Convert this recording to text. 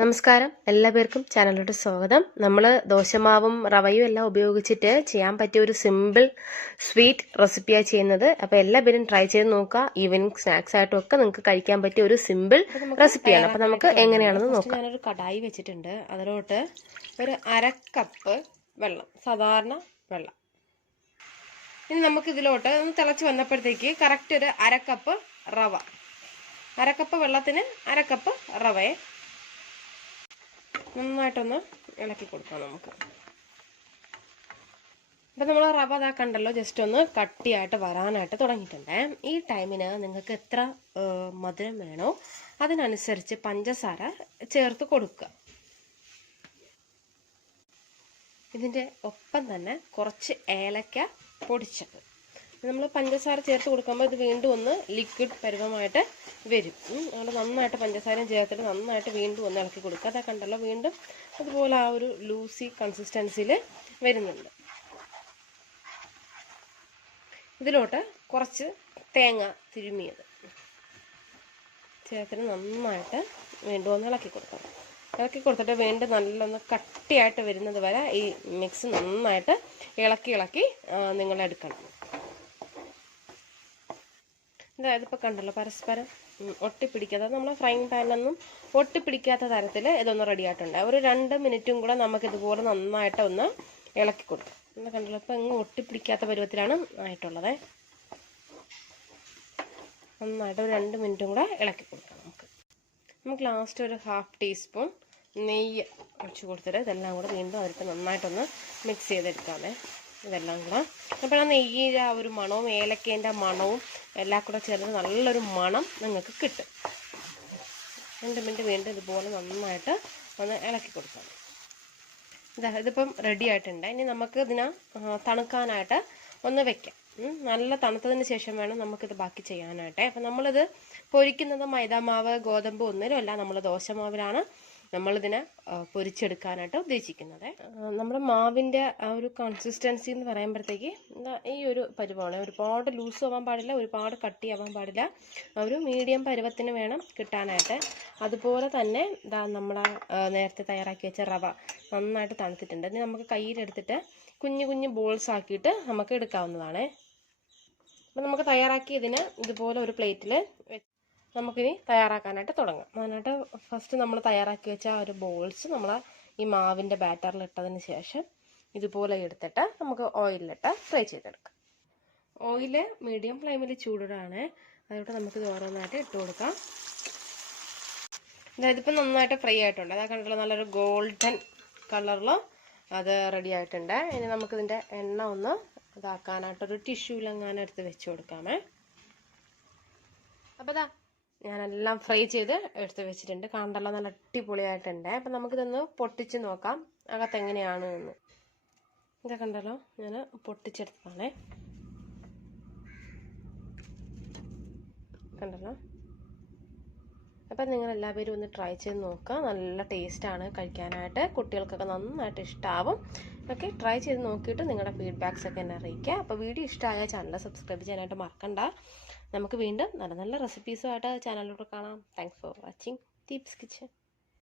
നമസ്കാരം. എല്ലാ പേർക്കും ചാനലിലോട്ട് സ്വാഗതം. നമ്മൾ ദോശമാവും റവയും എല്ലാം ഉപയോഗിച്ചിട്ട് ചെയ്യാൻ പറ്റിയ ഒരു സിമ്പിൾ സ്വീറ്റ് റെസിപ്പിയാണ് ചെയ്യുന്നത്. അപ്പോൾ എല്ലാ പേരും ട്രൈ ചെയ്ത് നോക്കുക. ഈവനിങ് സ്നാക്സ് ആയിട്ടും ഒക്കെ നിങ്ങൾക്ക് കഴിക്കാൻ പറ്റിയ ഒരു സിമ്പിൾ റെസിപ്പിയാണ് അപ്പോൾ നമുക്ക് എങ്ങനെയാണെന്ന് നോക്കാം. ഞാനൊരു കടായി വെച്ചിട്ടുണ്ട്. അതിലോട്ട് ഒരു അര കപ്പ് വെള്ളം സാധാരണ വെള്ളം. ഇനി നമുക്ക് ഇതിലോട്ട് ഒന്ന് തിളച്ച് വന്നപ്പോഴത്തേക്ക് കറക്റ്റ് ഒരു അര കപ്പ് റവ. അരക്കപ്പ് കപ്പ് വെള്ളത്തിന് അരക്കപ്പ് കപ്പ് റവയെ നന്നായിട്ടൊന്ന് ഇളക്കി കൊടുക്കാം നമുക്ക്. അപ്പം നമ്മൾ റവ അതാ കണ്ടല്ലോ ജസ്റ്റ് ഒന്ന് കട്ടിയായിട്ട് വരാനായിട്ട് തുടങ്ങിയിട്ടുണ്ട്. ഈ ടൈമിന് നിങ്ങൾക്ക് എത്ര മധുരം വേണോ അതിനനുസരിച്ച് പഞ്ചസാര ചേർത്ത് കൊടുക്കുക. ഇതിന്റെ ഒപ്പം തന്നെ കുറച്ച് ഏലക്ക പൊടിച്ചത്. നമ്മൾ പഞ്ചസാര ചേർത്ത് കൊടുക്കുമ്പോൾ ഇത് വീണ്ടും ഒന്ന് ലിക്വിഡ് പരുവമായിട്ട് വരും. അതുകൊണ്ട് നന്നായിട്ട് പഞ്ചസാരയും ചേർത്തിട്ട് നന്നായിട്ട് വീണ്ടും ഒന്ന് ഇളക്കി കൊടുക്കുക. അതൊക്കെ കണ്ടല്ലോ വീണ്ടും അതുപോലെ ആ ഒരു ലൂസി കൺസിസ്റ്റൻസിയിൽ വരുന്നുണ്ട്. ഇതിലോട്ട് കുറച്ച് തേങ്ങ തിരുമിയത്. ചേർത്തിട്ട് നന്നായിട്ട് വീണ്ടും ഒന്ന് ഇളക്കി കൊടുക്കണം. ഇളക്കി കൊടുത്തിട്ട് വീണ്ടും നല്ലൊന്ന് കട്ടിയായിട്ട് വരുന്നത് വരെ ഈ മിക്സ് നന്നായിട്ട് ഇളക്കി ഇളക്കി നിങ്ങൾ അതായത് ഇപ്പോൾ കണ്ടല്ലോ പരസ്പരം ഒട്ടിപ്പിടിക്കാതെ നമ്മൾ ഫ്രൈങ് പാനിലൊന്നും ഒട്ടിപ്പിടിക്കാത്ത തരത്തിൽ ഇതൊന്ന് റെഡി ആയിട്ടുണ്ട്. ഒരു രണ്ട് മിനിറ്റും കൂടെ നമുക്ക് ഇതുപോലെ നന്നായിട്ട് ഒന്ന് ഇളക്കി കൊടുക്കാം. എന്താ കണ്ടല്ലോ ഇപ്പോൾ എങ്ങും ഒട്ടിപ്പിടിക്കാത്ത പരുവത്തിലാണ് ആയിട്ടുള്ളത്. നന്നായിട്ട് ഒരു രണ്ട് മിനിറ്റും കൂടെ ഇളക്കി കൊടുക്കാം നമുക്ക്. നമുക്ക് ലാസ്റ്റ് ഒരു ഹാഫ് ടീസ്പൂൺ നെയ്യ് ഒഴിച്ച് കൊടുത്തിട്ട് ഇതെല്ലാം കൂടെ വീണ്ടും അതിലിട്ട് നന്നായിട്ടൊന്ന് മിക്സ് ചെയ്തെടുക്കാമേ. ഇതെല്ലാം കൂടെ. അപ്പോൾ ആ നെയ്യിന്റെ ആ ഒരു മണവും ഏലക്കേന്റെ മണവും എല്ലാം കൂടെ ചേർന്ന് നല്ലൊരു മണം നിങ്ങൾക്ക് കിട്ടും. രണ്ട് മിനിറ്റ് വീണ്ടും ഇതുപോലെ നന്നായിട്ട് ഒന്ന് ഇളക്കി കൊടുക്കാം. ഇതാ ഇതിപ്പം റെഡി ആയിട്ടുണ്ട്. ഇനി നമുക്ക് ഇതിനെ തണുക്കാനായിട്ട് ഒന്ന് വെക്കാം. നല്ല തണുത്തതിന് ശേഷം വേണം നമുക്കിത് ബാക്കി ചെയ്യാനായിട്ട്. അപ്പം നമ്മളിത് പൊരിക്കുന്നത് മൈദാമാവ് ഗോതമ്പ് ഒന്നിലും അല്ല നമ്മൾ ദോശമാവിലാണ് നമ്മളിതിനെ പൊരിച്ചെടുക്കാനായിട്ട് ഉദ്ദേശിക്കുന്നത്. നമ്മുടെ മാവിന്റെ ആ ഒരു കൺസിസ്റ്റൻസി എന്ന് പറയുമ്പോഴത്തേക്ക് ഈ ഒരു പരുവമാണ് ഒരുപാട് ലൂസ് ആവാൻ പാടില്ല ഒരുപാട് കട്ടിയാവാൻ പാടില്ല. ഒരു മീഡിയം പരുവത്തിന് വേണം കിട്ടാനായിട്ട്. അതുപോലെ തന്നെ ഇതാ നമ്മളെ നേരത്തെ തയ്യാറാക്കി വെച്ച റവ നന്നായിട്ട് തണുത്തിട്ടുണ്ട്. ഇനി നമുക്ക് കയ്യിലെടുത്തിട്ട് കുഞ്ഞു കുഞ്ഞു ബോൾസ് ആക്കിയിട്ട് നമുക്ക് എടുക്കാവുന്നതാണ്. അപ്പം നമുക്ക് തയ്യാറാക്കി ഇതിന് ഇതുപോലെ ഒരു പ്ലേറ്റിൽ നമുക്കിനി തയ്യാറാക്കാനായിട്ട് തുടങ്ങാം. അതിനായിട്ട് ഫസ്റ്റ് നമ്മൾ തയ്യാറാക്കി വെച്ച ആ ഒരു ബോൾസ് നമ്മൾ ഈ മാവിന്റെ ബാറ്ററിൽ ഇട്ടതിന് ശേഷം ഇതുപോലെ എടുത്തിട്ട് നമുക്ക് ഓയിലിലിട്ട് ഫ്രൈ ചെയ്തെടുക്കാം. ഓയിൽ മീഡിയം ഫ്ലെയിമിൽ ചൂടിടാണ് അതുകൊണ്ട് നമുക്കിത് ഓരോന്നായിട്ട് ഇട്ട് കൊടുക്കാം. അതായത് ഇപ്പം നന്നായിട്ട് ഫ്രൈ ആയിട്ടുണ്ട്. അതാ കണ്ടല്ലോ നല്ലൊരു ഗോൾഡൻ കളറിൽ അത് റെഡി ആയിട്ടുണ്ട്. ഇനി നമുക്കിതിന്റെ എണ്ണ ഒന്ന് ഇതാക്കാനായിട്ടൊരു ടിഷ്യൂലെങ്ങാനും എടുത്ത് വെച്ച് കൊടുക്കാമേ. അപ്പോൾ ഇതാ ഞാനെല്ലാം ഫ്രൈ ചെയ്ത് എടുത്ത് വെച്ചിട്ടുണ്ട്. കണ്ടല്ലോ നല്ല അടിപൊളിയായിട്ടുണ്ട്. അപ്പം നമുക്കിതൊന്ന് പൊട്ടിച്ച് നോക്കാം. അകത്ത് എങ്ങനെയാണ് എന്ന് ഇതാ കണ്ടല്ലോ ഞാൻ പൊട്ടിച്ചെടുത്തതാണേ. കണ്ടല്ലോ? അപ്പം നിങ്ങൾ എല്ലാവരും ഒന്ന് ട്രൈ ചെയ്ത് നോക്കുക. നല്ല ടേസ്റ്റാണ് കഴിക്കാനായിട്ട്. കുട്ടികൾക്കൊക്കെ നന്നായിട്ട് ഇഷ്ടമാവും ഓക്കെ ട്രൈ ചെയ്ത് നോക്കിയിട്ട് നിങ്ങളുടെ ഫീഡ്ബാക്സ് ഒക്കെ എന്നെ അറിയിക്കുക. അപ്പോൾ വീഡിയോ ഇഷ്ടമായ ചാനൽ സബ്സ്ക്രൈബ് ചെയ്യാനായിട്ട് മറക്കണ്ട. നമുക്ക് വീണ്ടും നല്ല നല്ല റെസിപ്പീസുമായിട്ട് ചാനലിലൂടെ കാണാം. Thanks for watching Deep's kitchen